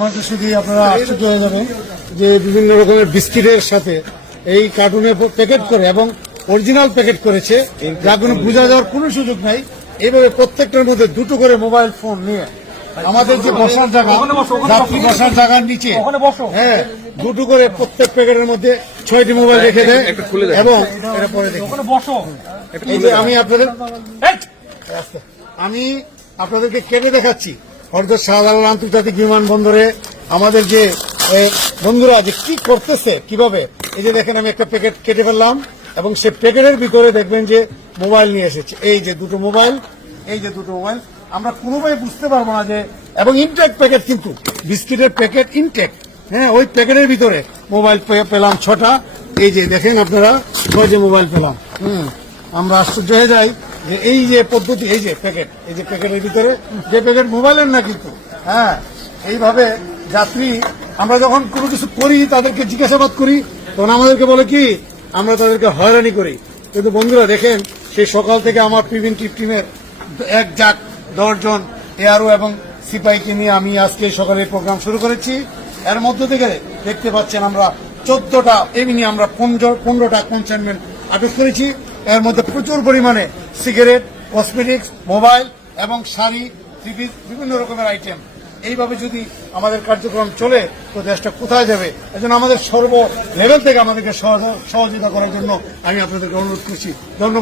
আমাদের শুধু আপনারা আশ্চর্য হয়ে যাবেন যে বিভিন্ন রকমের বিস্কিটের সাথে এই কার্টুনে প্যাকেট করে এবং অরিজিনাল প্যাকেট করেছে, যা কোনো বোঝা যাওয়ার কোনো সুযোগ নাই। এইভাবে প্রত্যেকটার মধ্যে দুটো করে মোবাইল ফোন নিয়ে আমাদের যে বসার জায়গা, যাত্রী বসার জায়গার নিচে হ্যাঁ দুটো করে প্রত্যেক প্যাকেটের মধ্যে 6টি মোবাইল রেখে দেয় এবং এটা পরে দেখি। এই যে আমি আপনাদেরকে কেটে দেখাচ্ছি হযরত শাহজালাল আন্তর্জাতিক বিমানবন্দরে আমাদের যে বন্ধুরা যে কি করতেছে কিভাবে। এই যে দেখেন আমি একটা প্যাকেট কেটে ফেললাম এবং সে প্যাকেটের ভিতরে দেখবেন যে মোবাইল নিয়ে এসেছে। এই যে দুটো মোবাইল, এই যে দুটো মোবাইল আমরা কোনোভাবে বুঝতে পারবো না যে, এবং ইনটেক প্যাকেট কিন্তু বিস্কিটের প্যাকেট ইনটেক, হ্যাঁ ওই প্যাকেটের ভিতরে মোবাইল পেলাম 6টা। এই যে দেখেন আপনারা 6 মোবাইল পেলাম। আমরা আশ্চর্য হয়ে যাই যে এই যে পদ্ধতি, এই যে প্যাকেট, এই যে প্যাকেটের ভিতরে যে প্যাকেট মোবাইলের না কিন্তু হ্যাঁ এইভাবে যাত্রী আমরা যখন কোনো কিছু করি তাদেরকে জিজ্ঞাসাবাদ করি তখন আমাদেরকে বলে কি আমরা তাদেরকে হয়রানি করি। কিন্তু বন্ধুরা দেখেন সেই সকাল থেকে আমার প্রিভেন্টিভ টিমের 10 জন এআরও এবং সিপাহীকে নিয়ে আমি আজকে সকালে প্রোগ্রাম শুরু করেছি। এর মধ্য থেকে দেখতে পাচ্ছেন আমরা 14টা এমনি আমরা 15টা কনসাইনমেন্ট আটক করেছি। এর মধ্যে প্রচুর পরিমাণে সিগারেট, কসমেটিক্স, মোবাইল এবং শাড়ি, বিভিন্ন রকমের আইটেম। এইভাবে যদি আমাদের কার্যক্রম চলে তো দেশটা কোথায় যাবে? এজন্য আমাদের সর্ব লেভেল থেকে আমাদেরকে সহযোগিতা করার জন্য আমি আপনাদেরকে অনুরোধ করছি। ধন্যবাদ।